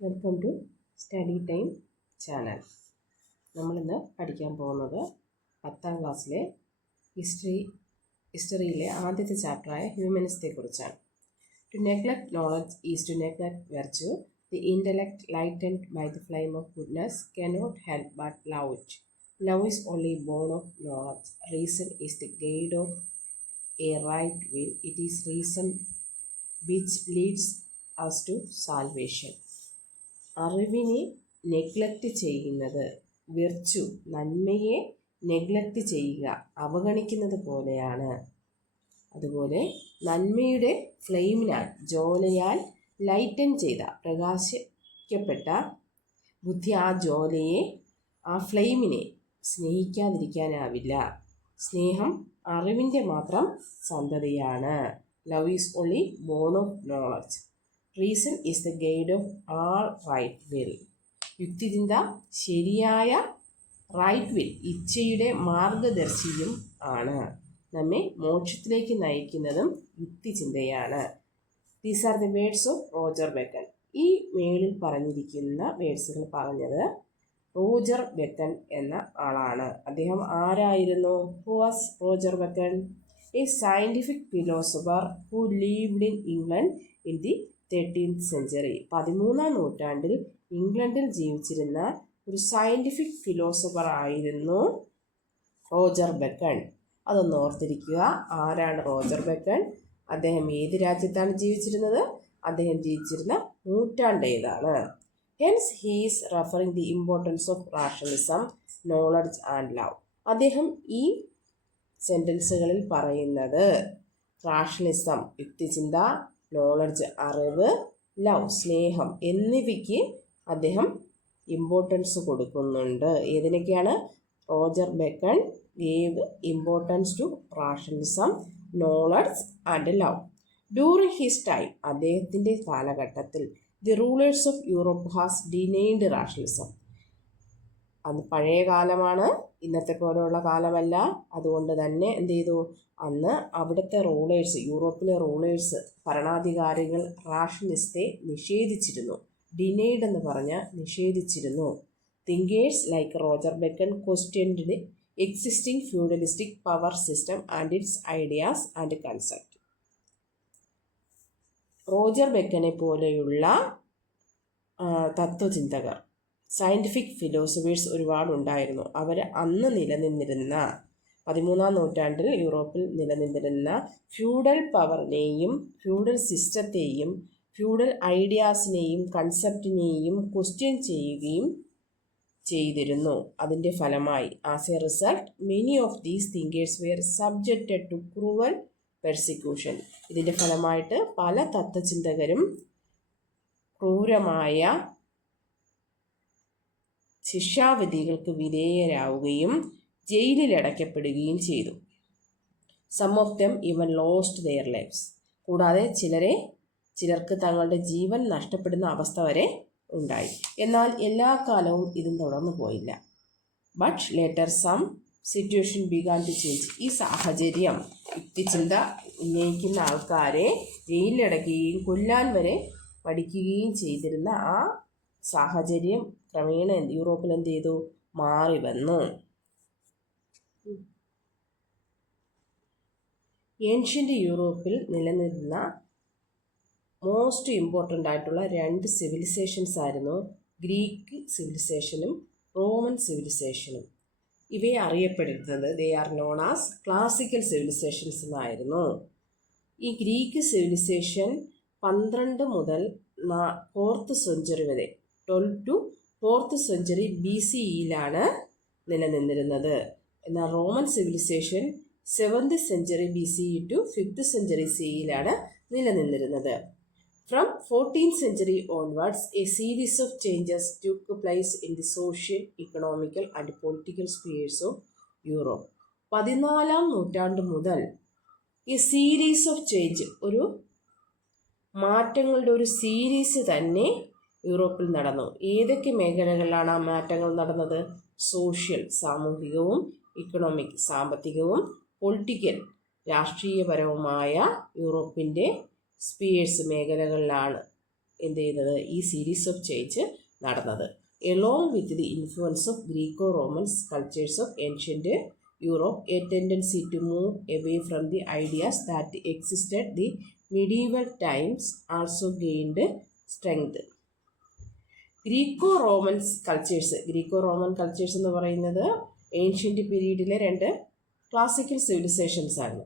Welcome to study time channel. നമ്മളിന്ന് പഠിക്കാൻ പോകുന്നത് 10ാം ക്ലാസ്സിലെ ഹിസ്റ്ററിയിലെ ആദ്യത്തെ ചാപ്റ്ററായ ഹ്യൂമനിസത്തെക്കുറിച്ചാണ്. To neglect knowledge is to neglect virtue. The intellect lightened by the flame of goodness cannot help but love it. Love is only born of knowledge. Reason is the guide of a right will. It is reason which leads us to salvation. അറിവിനെ neglect ചെയ്യുന്നത് virtue, നന്മയെ neglect ചെയ്യുക, അവഗണിക്കുന്നത് പോലെയാണ്. അതുപോലെ നന്മയുടെ ഫ്ലെയിമിനാൽ, ജ്വാലയാൽ lighten ചെയ്ത, പ്രകാശിക്കപ്പെട്ട ബുദ്ധി ആ ജ്വാലയെ, ആ ഫ്ലെയിമിനെ സ്നേഹിക്കാതിരിക്കാനാവില്ല. സ്നേഹം അറിവിൻ്റെ മാത്രം സന്തതിയാണ്. Love is only born of knowledge. Reason is the guide of all right will. യുക്തിചിന്ത ശരിയായ റൈറ്റ് വിൽ, ഇച്ഛയുടെ മാർഗദർശിയും ആണ്. നമ്മെ മോക്ഷത്തിലേക്ക് നയിക്കുന്നതും യുക്തിചിന്തയാണ്. These are the words of Roger Bacon. ഈ മേളിൽ പറഞ്ഞിരിക്കുന്ന വേർഡ്സുകൾ പറഞ്ഞത് റോജർ ബെക്കൺ എന്ന ആളാണ്. അദ്ദേഹം ആരായിരുന്നു? Who was Roger Bacon? A scientific philosopher who lived in England in the 13th century. 13ാം നൂറ്റാണ്ടിൽ ഇംഗ്ലണ്ടിൽ ജീവിച്ചിരുന്ന ഒരു സയൻറ്റിഫിക് ഫിലോസഫർ ആയിരുന്നു റോജർ ബെക്കൺ. അതൊന്ന് ഓർത്തിരിക്കുക. ആരാണ് റോജർ ബെക്കൺ? അദ്ദേഹം ഏത് രാജ്യത്താണ് ജീവിച്ചിരുന്നത്? അദ്ദേഹം ജീവിച്ചിരുന്ന നൂറ്റാണ്ട് ഏതാണ്? Hence he is referring the importance of rationalism, knowledge and love. അദ്ദേഹം ഈ സെൻറ്റൻസുകളിൽ പറയുന്നത് റാഷണലിസം, യുക്തിചിന്ത, നോളജ് അറിവ്, ലവ് സ്നേഹം എന്നിവയ്ക്ക് അദ്ദേഹം ഇമ്പോർട്ടൻസ് കൊടുക്കുന്നുണ്ട്. ഏതിനൊക്കെയാണ്? Roger Bacon gave importance to rationalism, knowledge and love. During his time, അദ്ദേഹത്തിൻ്റെ കാലഘട്ടത്തിൽ, the rulers of Europe has denied rationalism. അത് പഴയ കാലമാണ്, ഇന്നത്തെ പോലെയുള്ള കാലമല്ല. അതുകൊണ്ട് തന്നെ എന്ത് ചെയ്തു? അന്ന് അവിടുത്തെ റൂളേഴ്സ്, യൂറോപ്പിലെ റൂളേഴ്സ്, ഭരണാധികാരികൾ റാഷണലിസത്തെ നിഷേധിച്ചിരുന്നു. ഡിനൈഡ് എന്ന് പറഞ്ഞാൽ നിഷേധിച്ചിരുന്നു. Thinkers like Roger Bacon questioned existing feudalistic power system and its ideas and concept. Roger ബെക്കനെ പോലെയുള്ള തത്വചിന്തകർ, സയൻറ്റിഫിക് ഫിലോസഫേഴ്സ് ഒരുപാടുണ്ടായിരുന്നു. അവർ അന്ന് നിലനിന്നിരുന്ന 13ാം നൂറ്റാണ്ടിൽ യൂറോപ്പിൽ നിലനിന്നിരുന്ന ഫ്യൂഡൽ പവറിനെയും ഫ്യൂഡൽ സിസ്റ്റത്തെയും ഫ്യൂഡൽ ഐഡിയാസിനെയും കൺസെപ്റ്റിനെയും ക്വസ്റ്റ്യൻ ചെയ്യുകയും ചെയ്തിരുന്നു. അതിൻ്റെ ഫലമായി as a result many of these thinkers were subjected to cruel persecution. ഇതിൻ്റെ ഫലമായിട്ട് പല തത്വചിന്തകരും ക്രൂരമായ ശിക്ഷാവിധികൾക്ക് വിധേയരാവുകയും ജയിലിലടയ്ക്കപ്പെടുകയും ചെയ്തു. Some of them even lost their lifes. കൂടാതെ ചിലർക്ക് തങ്ങളുടെ ജീവൻ നഷ്ടപ്പെടുന്ന അവസ്ഥ വരെ ഉണ്ടായി. എന്നാൽ എല്ലാ കാലവും ഇതും തുടർന്നു പോയില്ല. But later some situation began to change. ഈ സാഹചര്യം, യുക്തിചിന്ത ഉന്നയിക്കുന്ന ആൾക്കാരെ ജയിലിലടയ്ക്കുകയും കൊല്ലാൻ വരെ പഠിക്കുകയും ചെയ്തിരുന്ന ആ സാഹചര്യം ക്രമേണ യൂറോപ്പിൽ എന്ത് ചെയ്തു? മാറി വന്നു. ഏൻഷ്യൻ്റ് യൂറോപ്പിൽ നിലനിന്ന മോസ്റ്റ് ഇമ്പോർട്ടൻ്റ് ആയിട്ടുള്ള 2 സിവിലൈസേഷൻസ് ആയിരുന്നു ഗ്രീക്ക് സിവിലൈസേഷനും റോമൻ സിവിലൈസേഷനും. ഇവയെ അറിയപ്പെടുന്നത് they are known as classical civilisations എന്നായിരുന്നു. ഈ ഗ്രീക്ക് സിവിലൈസേഷൻ 12 മുതൽ 4th സെഞ്ച്വറി വരെ, 12 to 4th സെഞ്ച്വറി BCEയിലാണ് നിലനിന്നിരുന്നത്. എന്നാൽ Roman civilisation 7th century BCE to 5th century CEയിലാണ് നിലനിന്നിരുന്നത്. From 14th century onwards, a series of changes took place in the social, economical and political spheres of Europe. 14ാം നൂറ്റാണ്ട് മുതൽ ഈ series of change, ഒരു മാറ്റങ്ങളുടെ ഒരു സീരീസ് തന്നെ യൂറോപ്പിൽ നടന്നു. ഏതൊക്കെ മേഖലകളിലാണ് ആ മാറ്റങ്ങൾ നടന്നത്? സോഷ്യൽ സാമൂഹികവും, ഇക്കണോമിക് സാമ്പത്തികവും, പൊളിറ്റിക്കൽ രാഷ്ട്രീയപരവുമായ യൂറോപ്പിൻ്റെ സ്പിയേഴ്സ് മേഖലകളിലാണ് എന്ത് ചെയ്യുന്നത്, ഈ സീരീസ് ഓഫ് ചേഞ്ച് നടന്നത്. Along with the influence of Greco Romans cultures of ancient Europe, a tendency to move away from the ideas that existed the medieval times also gained strength. Greco Roman cultures എന്ന് പറയുന്നത് ancient പീരീഡിലെ രണ്ട് classical civilisations ആണ്.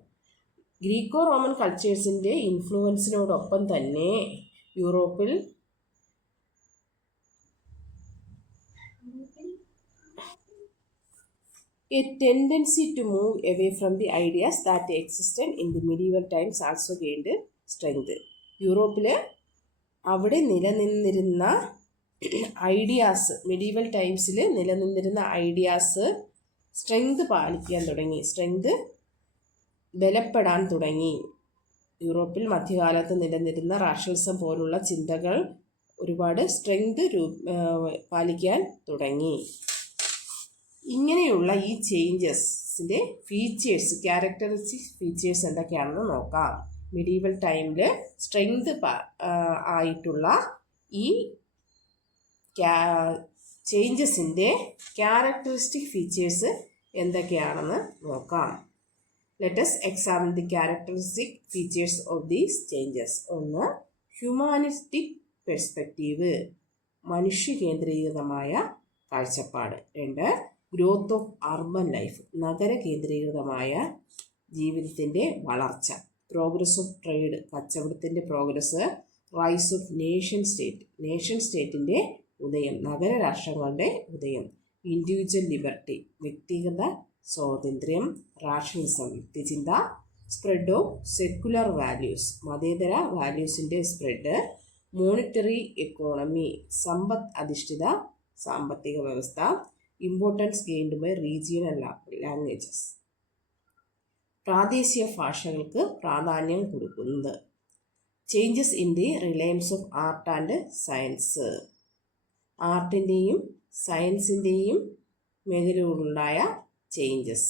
Greco Roman കൾച്ചേഴ്സിൻ്റെ ഇൻഫ്ലുവൻസിനോടൊപ്പം തന്നെ യൂറോപ്പിൽ A tendency to move away from the ideas that existed in the medieval times also gained strength. യൂറോപ്പിൽ അവിടെ നിലനിന്നിരുന്ന ideas, medieval ടൈംസിൽ നിലനിന്നിരുന്ന ഐഡിയാസ് സ്ട്രെങ്ത് പാലിക്കാൻ തുടങ്ങി, സ്ട്രെങ്ത് ബലപ്പെടാൻ തുടങ്ങി. യൂറോപ്പിൽ മധ്യകാലത്ത് നിലനിന്നിരുന്ന റാഷണലിസം പോലുള്ള ചിന്തകൾ ഒരുപാട് സ്ട്രെങ്ത് പാലിക്കാൻ തുടങ്ങി. ഇങ്ങനെയുള്ള ഈ ചേഞ്ചസിൻ്റെ ഫീച്ചേഴ്സ്, ക്യാരക്ടറിസ്റ്റിക് ഫീച്ചേഴ്സ് എന്തൊക്കെയാണെന്ന് നോക്കാം. മെഡീവൽ ടൈമിൽ സ്ട്രെങ്ത് ആയിട്ടുള്ള ഈ ചേഞ്ചസിൻ്റെ ക്യാരക്ടറിസ്റ്റിക് ഫീച്ചേഴ്സ് എന്തൊക്കെയാണെന്ന് നോക്കാം. Let us examine the characteristic features of these changes. ഒന്ന്, ഹ്യൂമാനിസ്റ്റിക് പെർസ്പെക്റ്റീവ്, മനുഷ്യ കേന്ദ്രീകൃതമായ കാഴ്ചപ്പാട്. രണ്ട്, ഗ്രോത്ത് ഓഫ് അർബൻ ലൈഫ്, നഗര കേന്ദ്രീകൃതമായ ജീവിതത്തിൻ്റെ വളർച്ച. പ്രോഗ്രസ് ഓഫ് ട്രേഡ്, കച്ചവടത്തിൻ്റെ പ്രോഗ്രസ്. റൈസ് ഓഫ് നേഷൻ സ്റ്റേറ്റിൻ്റെ ഉദയം, നഗരരാഷ്ട്രങ്ങളുടെ ഉദയം. ഇൻഡിവിജ്വൽ ലിബർട്ടി, വ്യക്തിഗത സ്വാതന്ത്ര്യം. റാഷണലിസം, യുക്തിചിന്ത. സ്പ്രെഡ് ഓഫ് സെക്കുലർ വാല്യൂസ്, മതേതര വാല്യൂസിൻ്റെ സ്പ്രെഡ്. മോണിറ്ററി എക്കോണമി, സമ്പദ് അധിഷ്ഠിത സാമ്പത്തിക വ്യവസ്ഥ. Importance gained by regional languages, പ്രാദേശിക ഭാഷകൾക്ക് പ്രാധാന്യം കൊടുക്കുന്നത്. Changes in the reliance of art and science, ആർട്ടിൻ്റെയും സയൻസിൻ്റെയും മേഖലകളിലുണ്ടായ changes.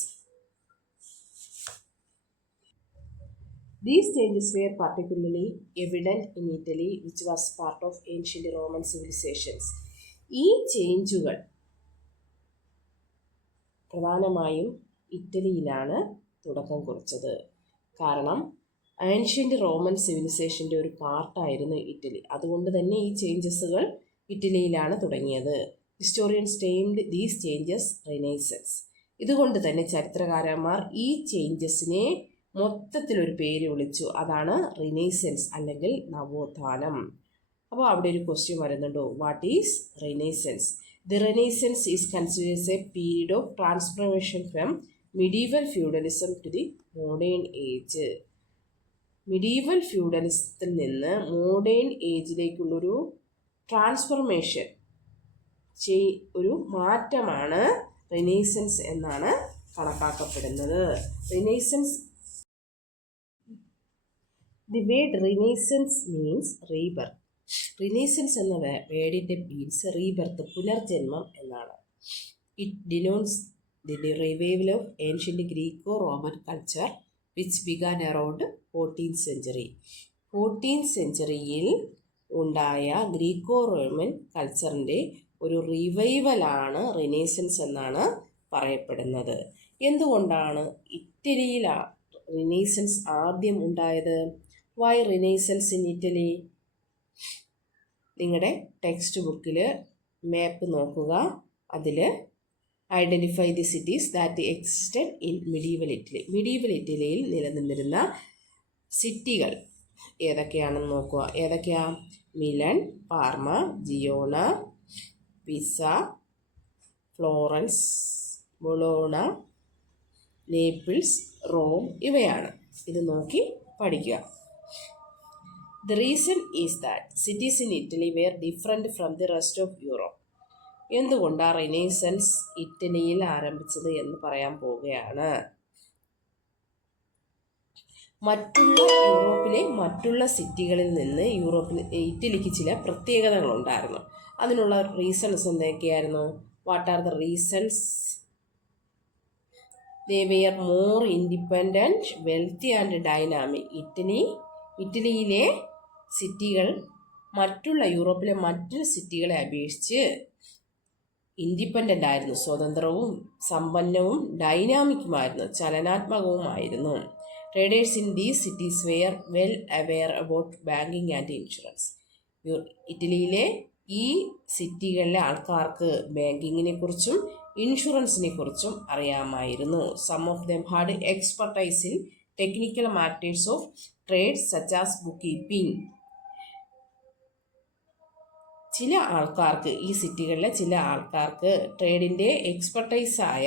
These changes were particularly evident in Italy, which was part of ancient Roman civilizations. ഈ ചേഞ്ചുകൾ പ്രധാനമായും ഇറ്റലിയിലാണ് തുടക്കം കുറിച്ചത്. കാരണം ആൻഷ്യൻ്റ് റോമൻ സിവിലൈസേഷൻ്റെ ഒരു പാർട്ടായിരുന്നു ഇറ്റലി. അതുകൊണ്ട് തന്നെ ഈ ചേഞ്ചസുകൾ ഇറ്റലിയിലാണ് തുടങ്ങിയത്. Historians timed these changes renaissance. ഇതുകൊണ്ട് തന്നെ ചരിത്രകാരന്മാർ ഈ ചേഞ്ചസിനെ മൊത്തത്തിലൊരു പേര് വിളിച്ചു, അതാണ് റിനൈസൻസ് അല്ലെങ്കിൽ നവോത്ഥാനം. അപ്പോൾ അവിടെ ഒരു ക്വസ്റ്റ്യൻ വരുന്നുണ്ടോ, what is Renaissance? The Renaissance is considers a period of transformation from medieval feudalism to the modern age. Medieval ഫ്യൂഡലിസത്തിൽ നിന്ന് മോഡേൺ ഏജിലേക്കുള്ളൊരു ട്രാൻസ്ഫർമേഷൻ, ഒരു മാറ്റമാണ് റിനൈസൻസ് എന്നാണ് കണക്കാക്കപ്പെടുന്നത്. Renaissance, the word Renaissance means rebirth. Renaissance എന്ന വേർഡിൻ്റെ മീൻസ് റീബർത്ത്, പുനർജന്മം എന്നാണ്. It denotes the revival of ancient Greco Roman culture which began around 14th century. 14th centuryയിൽ ഉണ്ടായ ഗ്രീക്കോ റോമൻ കൾച്ചറിൻ്റെ ഒരു റിവൈവലാണ് റിനൈസൻസ് എന്നാണ് പറയപ്പെടുന്നത്. എന്തുകൊണ്ടാണ് ഇറ്റലിയിൽ റിനൈസൻസ് ആദ്യം ഉണ്ടായത്? Why Renaissance in Italy? നിങ്ങളുടെ ടെക്സ്റ്റ് ബുക്കിൽ മാപ്പ് നോക്കുക, അതിൽ identify the cities that existed in medieval Italy. Medieval ഇറ്റലിയിൽ നിലനിന്നിരുന്ന സിറ്റികൾ ഏതൊക്കെയാണെന്ന് നോക്കുക. ഏതൊക്കെയാ? Milan, Parma, Genoa, Pisa, Florence, Bologna, Naples, Rome ഇവയാണ്. ഇത് നോക്കി പഠിക്കുക. The reason is that cities in Italy were different from the rest of Europe. എന്തുകൊണ്ടാണ് റിനൈസൻസ് ഇറ്റലിയിൽ ആരംഭിച്ചത് എന്ന് പറയാൻ പോവുകയാണ്. യൂറോപ്പിലെ മറ്റുള്ള സിറ്റികളിൽ നിന്ന് ഇറ്റലിക്ക് ചില പ്രത്യേകതകളുണ്ടായിരുന്നു. അതിനുള്ള റീസൺസ് എന്തൊക്കെയായിരുന്നു? What are the reasons? They were more independent, wealthy and dynamic. ഇറ്റലിയിലെ സിറ്റികൾ മറ്റുള്ള യൂറോപ്പിലെ മറ്റൊരു സിറ്റികളെ അപേക്ഷിച്ച് ഇൻഡിപെൻഡൻ്റ് ആയിരുന്നു, സ്വതന്ത്രവും സമ്പന്നവും ഡൈനാമിക്കുമായിരുന്നു, ചലനാത്മകവുമായിരുന്നു. Traders in these cities were well aware about banking and insurance. ഇറ്റലിയിലെ ഈ സിറ്റികളിലെ ആൾക്കാർക്ക് ബാങ്കിങ്ങിനെ കുറിച്ചും ഇൻഷുറൻസിനെ കുറിച്ചും അറിയാമായിരുന്നു. Some of them had expertise in technical matters of trade such as book keeping. ചില ആൾക്കാർക്ക്, ഈ സിറ്റികളിലെ ചില ആൾക്കാർക്ക് ട്രേഡിൻ്റെ എക്സ്പെർട്ടൈസായ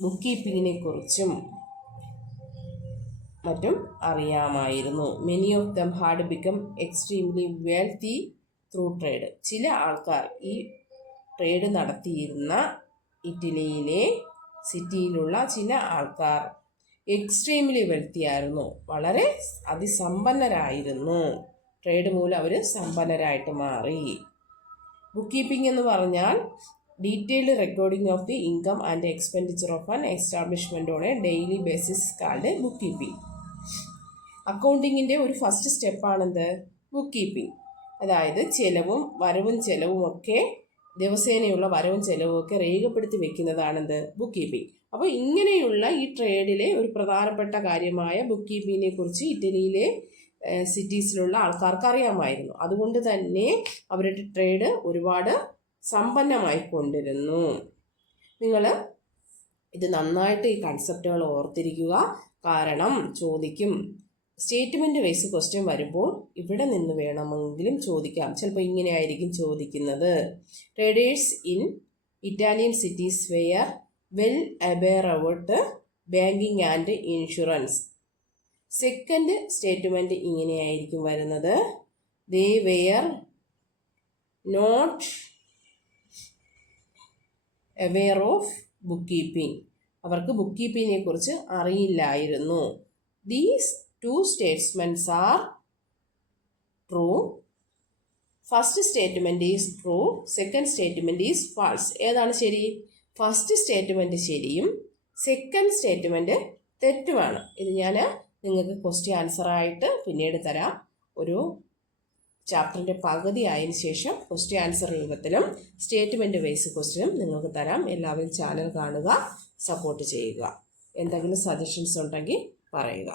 ബുക്ക് കീപ്പിങ്ങിനെ കുറിച്ചും മറ്റും അറിയാമായിരുന്നു. Many of them had become extremely wealthy through trade. ചില ആൾക്കാർ ഈ ട്രേഡ് നടത്തിയിരുന്ന ഇറ്റലിയിലെ സിറ്റിയിലുള്ള ചില ആൾക്കാർ എക്സ്ട്രീംലി വെൽത്തി ആയിരുന്നു, വളരെ അതിസമ്പന്നരായിരുന്നു. ട്രേഡ് മൂലം അവർ സമ്പന്നരായിട്ട് മാറി. ബുക്ക് കീപ്പിംഗ് എന്ന് പറഞ്ഞാൽ detailed recording of the income and expenditure of an establishment on a daily basis called book keeping. അക്കൗണ്ടിങ്ങിൻ്റെ ഒരു ഫസ്റ്റ് സ്റ്റെപ്പാണെന്ത്? Book keeping. അതായത് ചെലവും വരവും ചെലവും ഒക്കെ, ദിവസേനയുള്ള വരവും ചെലവും ഒക്കെ രേഖപ്പെടുത്തി വെക്കുന്നതാണെന്ത്? Book keeping. അപ്പോൾ ഇങ്ങനെയുള്ള ഈ ട്രേഡിലെ ഒരു പ്രധാനപ്പെട്ട കാര്യമായ ബുക്ക് കീപ്പിങ്ങിനെ കുറിച്ച് ഇറ്റലിയിലെ സിറ്റീസിലുള്ള ആൾക്കാർക്ക് അറിയാമായിരുന്നു. അതുകൊണ്ട് തന്നെ അവരുടെ ട്രേഡ് ഒരുപാട് സമ്പന്നമായിക്കൊണ്ടിരുന്നു. നിങ്ങൾ ഇത് നന്നായിട്ട് ഈ കൺസെപ്റ്റുകൾ ഓർത്തിരിക്കുക. കാരണം ചോദിക്കും, സ്റ്റേറ്റ്മെൻറ്റ് വൈസ് ക്വസ്റ്റ്യൻ വരുമ്പോൾ ഇവിടെ നിന്ന് വേണമെങ്കിലും ചോദിക്കാം. ചിലപ്പോൾ ഇങ്ങനെ ആയിരിക്കും ചോദിക്കുന്നത്. Traders in Italian cities were well aware about banking and insurance. Second statement ഇങ്ങനെയായിരിക്കും വരുന്നത്. They were not aware of book keeping. അവർക്ക് ബുക്ക് കീപ്പിങ്ങിനെ കുറിച്ച് അറിയില്ലായിരുന്നു. These two statements are true. First statement is true, second statement is false. ഏതാണ് ശരി? First statement ശരിയും second statement തെറ്റുമാണ്. ഇത് ഞാൻ നിങ്ങൾക്ക് ക്വസ്റ്റ്യൻ ആൻസറായിട്ട് പിന്നീട് തരാം. ഒരു ചാപ്റ്ററിൻ്റെ പകുതി ആയതിനു ശേഷം ക്വസ്റ്റ്യൻ ആൻസർ രൂപത്തിലും സ്റ്റേറ്റ്മെൻറ്റ് വൈസ് ക്വസ്റ്റ്യനും നിങ്ങൾക്ക് തരാം. എല്ലാവരും ചാനൽ കാണുക, സപ്പോർട്ട് ചെയ്യുക. എന്തെങ്കിലും സജഷൻസ് ഉണ്ടെങ്കിൽ പറയുക.